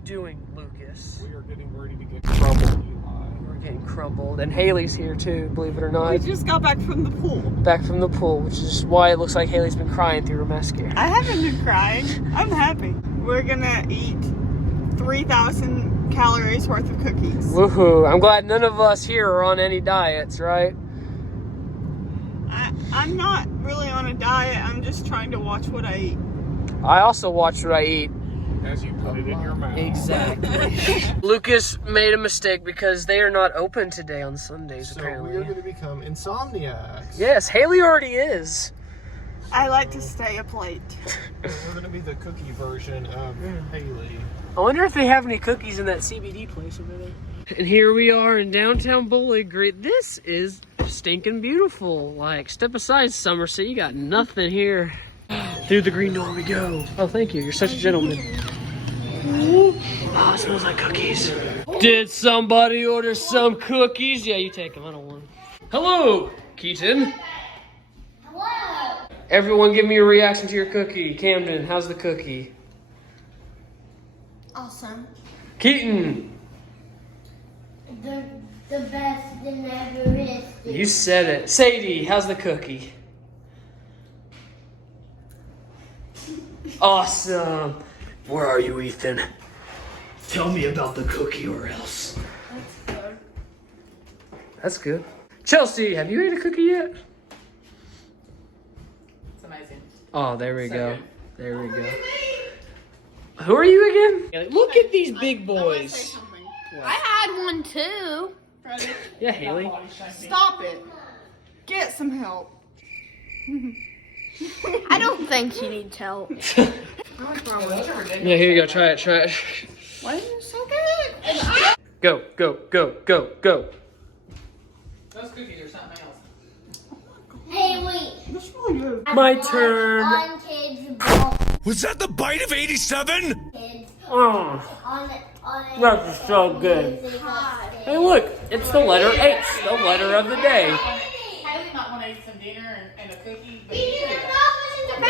we doing, Lucas? We are getting ready to get crumbled. We're getting crumbled. And Haley's here too, believe it or not. We just got back from the pool. Back from the pool, which is why it looks like Haley's been crying through her mascara. I haven't been crying. I'm happy. We're gonna eat 3,000 calories worth of cookies. Woohoo. I'm glad none of us here are on any diets, right? I'm not really on a diet. I'm just trying to watch what I eat. I also watch what I eat. As you put it in your mouth. Exactly. Lucas made a mistake because they are not open today on Sundays, So apparently. we are going to become insomniacs. Yes, Haley already is. I like to stay up late. We're going to be the cookie version of Haley. I wonder if they have any cookies in that CBD place over there. And here we are in downtown Bowling Green. This is stinking beautiful. Like, step aside, Somerset. You got nothing here. Through the green door we go. Oh, thank you. You're such a gentleman. Oh, it smells like cookies. Did somebody order some cookies? Yeah, you take them. I don't want them. Hello, Keaton. Hello. Everyone give me a reaction to your cookie. Camden, how's the cookie? Awesome. Keaton. The best that never is. You said it. Sadie, how's the cookie? Awesome. Where are you, Ethan? Tell me about the cookie or else. That's good. That's good. Chelsea, have you ate a cookie yet? It's amazing. Oh, there we So go. good. There we go. Who are you again? Look at these big boys. I had one too. Ready? Yeah, Haley. Stop it. Get some help. I don't think she needs help. Yeah, here you go. Try it. Try it. Why is it so good? Go, go, go, go, go. Those cookies are something else. Hey, wait. That's really good. My turn. On kids' ball. Was that the bite of 87? Kids. Oh, On that's so good. Hey, look. It's the letter H, the letter of the day. Haley might want to eat some dinner and a cookie, but you Baby, do the that. dog was in the